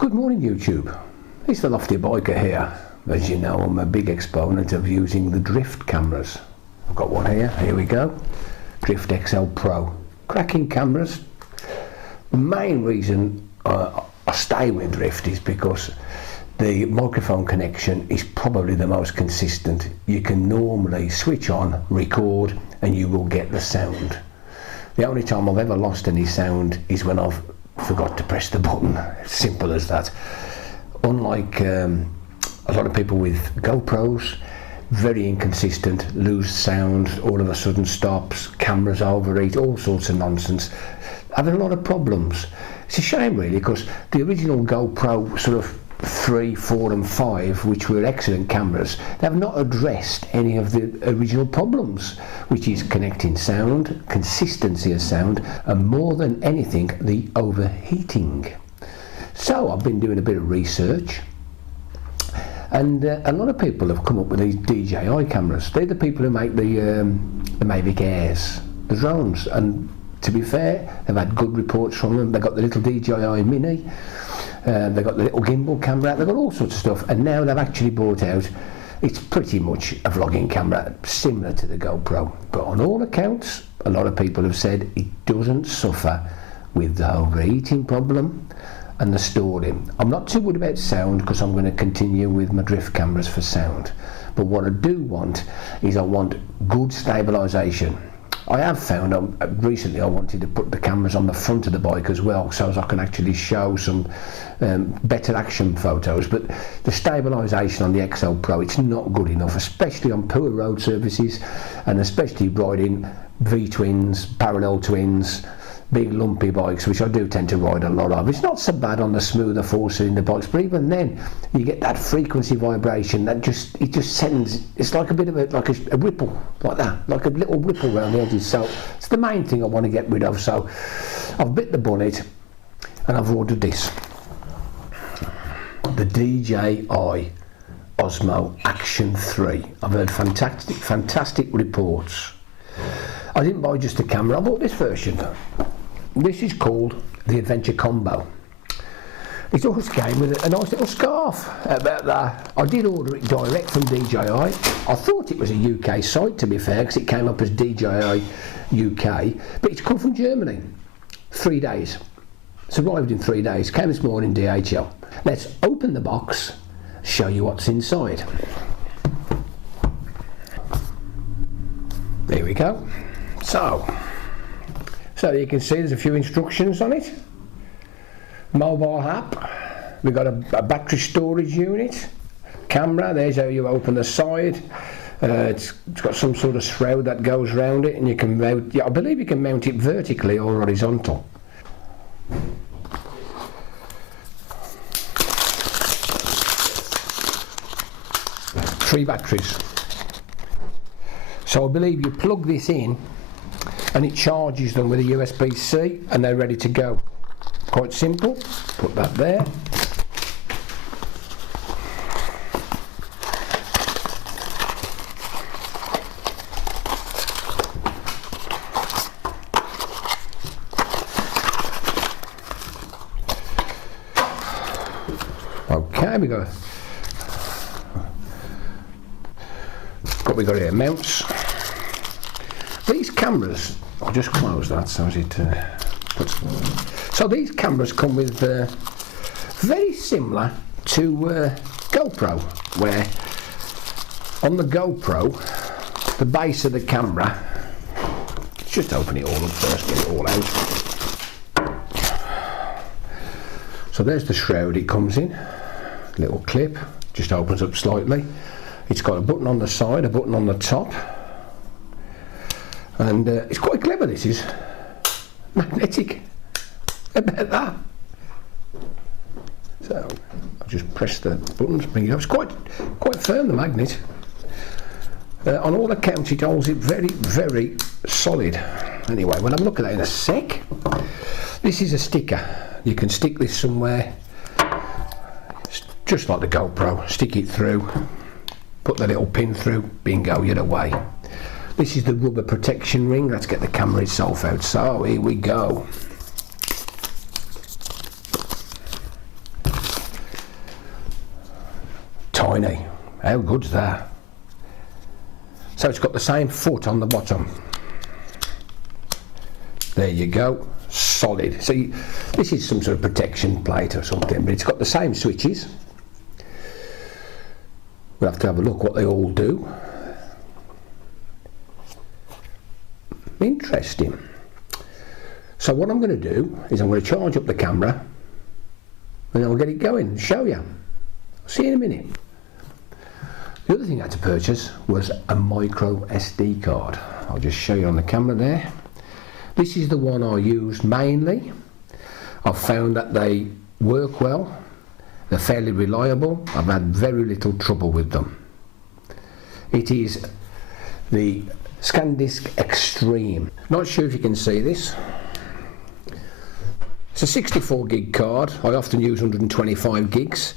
Good morning YouTube, it's the Lofty Biker here. As you know, I'm a big exponent of using the drift cameras. I've got one here we go. Drift XL Pro. Cracking cameras. The main reason I stay with drift is because the microphone connection is probably the most consistent. You can normally switch on, record, and you will get the sound. The only time I've ever lost any sound is when I've forgot to press the button. Simple as that. Unlike a lot of people with GoPros, very inconsistent, lose sound, all of a sudden stops, cameras overheat, all sorts of nonsense. Having a lot of problems. It's a shame really, because the original GoPro sort of 3, 4 and 5, which were excellent cameras, they have not addressed any of the original problems, which is connecting sound, consistency of sound, and more than anything, the overheating. So I've been doing a bit of research, and a lot of people have come up with these DJI cameras. They're the people who make the Mavic Airs, the drones, and to be fair, they've had good reports from them. They've got the little DJI Mini, they've got the little gimbal camera, they've got all sorts of stuff, and now they've actually brought out, it's pretty much a vlogging camera similar to the GoPro, but on all accounts a lot of people have said it doesn't suffer with the overheating problem and the storing. I'm not too worried about sound because I'm going to continue with my drift cameras for sound, but what I do want is I want good stabilisation. I have found recently I wanted to put the cameras on the front of the bike as well, so as I can actually show some better action photos, but the stabilisation on the XL Pro, it's not good enough, especially on poor road surfaces, and especially riding V-twins, parallel twins, big lumpy bikes, which I do tend to ride a lot of. It's not so bad on the smoother four-cylinder bikes, but even then you get that frequency vibration that it just sends, it's like a bit of a ripple, like that, like a little ripple around the edges. So it's the main thing I want to get rid of. So I've bit the bullet and I've ordered this, the DJI Osmo Action 3. I've heard fantastic reports. I didn't buy just a camera, I bought this version. This is called the Adventure Combo. It also came with a nice little scarf about that. I did order it direct from DJI. I thought it was a UK site, to be fair, because it came up as DJI UK, but it's come from Germany. 3 days. It's arrived in 3 days. Came this morning, DHL. Let's open the box, show you what's inside. There we go. So you can see there's a few instructions on it. Mobile app, we've got a battery storage unit, camera, there's how you open the side. It's got some sort of shroud that goes around it, and you can mount, I believe you can mount it vertically or horizontal. Three batteries. So I believe you plug this in and it charges them with a USB-C and they're ready to go. Quite simple. Put that there. Okay, we got here mounts. These cameras, I'll just close that so as it so these cameras come with very similar to GoPro, where on the GoPro the base of the camera, let's just open it all up first, get it all out. So there's the shroud it comes in, little clip, just opens up slightly. It's got a button on the side, a button on the top, and it's quite clever. This is magnetic. How about that? So I'll just press the buttons, bring it up. It's quite firm, the magnet. On all accounts, it holds it very solid. Anyway, we'll have a look at that in a sec. This is a sticker. You can stick this somewhere, just like the GoPro. Stick it through. Put the little pin through, bingo, you're away. This is the rubber protection ring. Let's get the camera itself out. So here we go. tiny. How good's that? So it's got the same foot on the bottom. There you go, solid. See, this is some sort of protection plate or something, but it's got the same switches. We'll have to have a look what they all do. Interesting. So what I'm going to do is I'm going to charge up the camera and I'll get it going and show you. See you in a minute. The other thing I had to purchase was a micro SD card. I'll just show you on the camera there. This is the one I use mainly. I've found that they work well. They're fairly reliable. I've had very little trouble with them. It is the ScanDisk Extreme. Not sure if you can see this. It's a 64 gig card. I often use 125 gigs.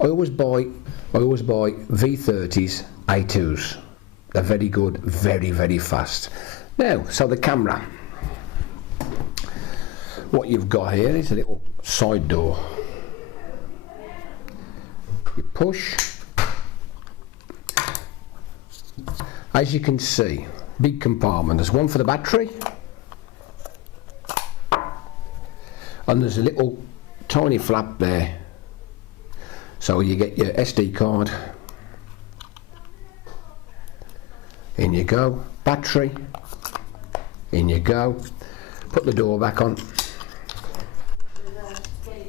I always buy V30s A2s. They're very good, very fast. Now, so the camera. What you've got here is a little side door. You push. As you can see, big compartment. There's one for the battery, and there's a little tiny flap there. So you get your SD card. In you go. Battery. In you go. Put the door back on.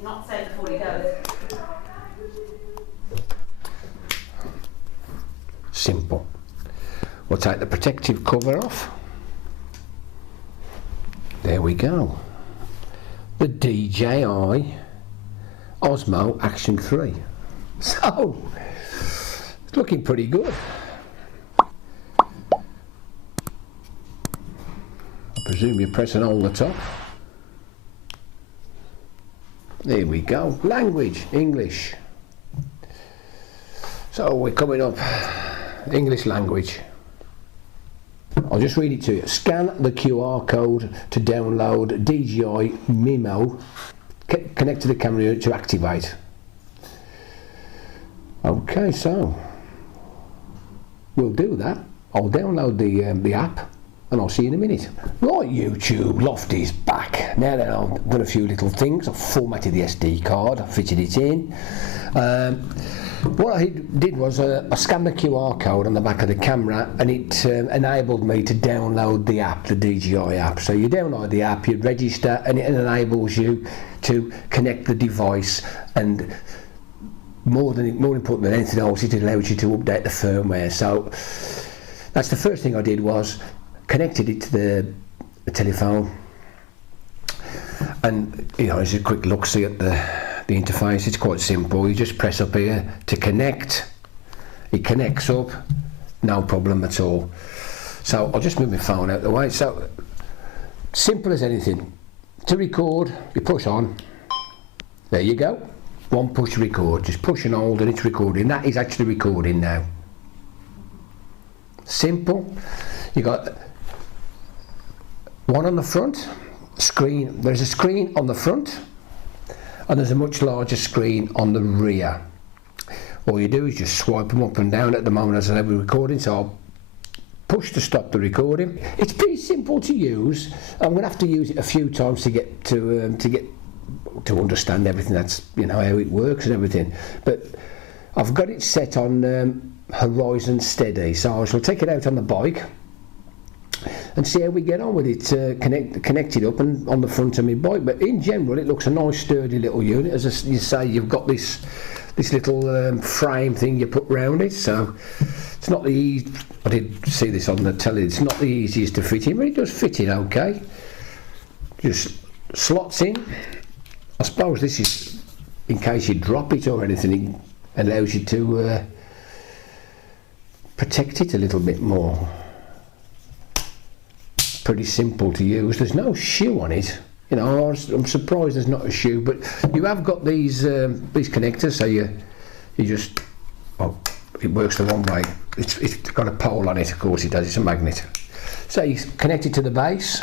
Not said before he goes. Simple. We'll take the protective cover off. There we go. The DJI Osmo Action 3. So, it's looking pretty good. I presume you press and hold the top. There we go. Language, English. So we're coming up. English language. I'll just read it to you. Scan the QR code to download DJI Mimo. Connect to the camera to activate. Okay, so we'll do that. I'll download the app and I'll see you in a minute. Right, YouTube, Lofty's back. Now that I've done a few little things, I've formatted the SD card, I fitted it in. What I did was I scanned the QR code on the back of the camera and it enabled me to download the app, the DJI app. So you download the app, you register, and it enables you to connect the device, and more important than anything else, it allows you to update the firmware. So that's the first thing I did, was connected it to the telephone, and you know, as a quick look see at the interface, it's quite simple. You just press up here to connect. It connects up, no problem at all. So I'll just move my phone out of the way. So simple as anything. To record, you push on. There you go. One push record. Just push and hold and it's recording. That is actually recording now. Simple. You got one on the front screen. There's a screen on the front, and there's a much larger screen on the rear. All you do is just swipe them up and down. At the moment as I'm recording, so I'll push to stop the recording. It's pretty simple to use. I'm going to have to use it a few times to get to understand everything. That's, you know, how it works and everything. But I've got it set on horizon steady, so I shall take it out on the bike and see how we get on with it, connected up and on the front of my bike. But in general, it looks a nice sturdy little unit. As you say, you've got this little frame thing you put round it, so it's not the easy. I did see this on the telly. It's not the easiest to fit in, but it does fit in okay. Just slots in. I suppose this is in case you drop it or anything. It allows you to protect it a little bit more. Pretty simple to use. There's no shoe on it. You know, I'm surprised there's not a shoe, but you have got these connectors, so you just, oh, it works the wrong way. It's got a pole on it, of course it does. It's a magnet. So you connect it to the base,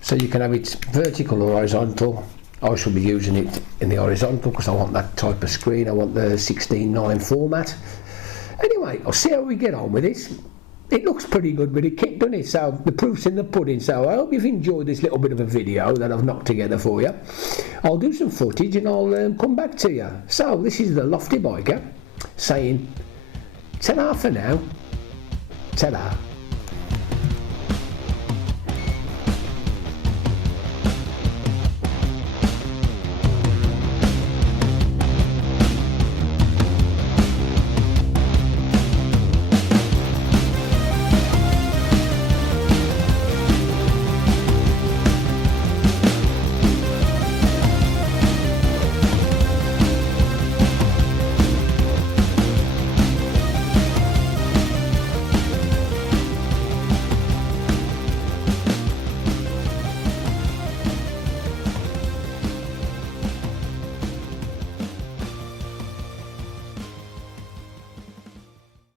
so you can have it vertical or horizontal. I shall be using it in the horizontal because I want that type of screen. I want the 16:9 format. Anyway, I'll see how we get on with this. It looks pretty good with a kit, doesn't it? So the proof's in the pudding. So I hope you've enjoyed this little bit of a video that I've knocked together for you. I'll do some footage and I'll come back to you. So this is the Lofty Biker saying ta-ra for now. Ta-ra.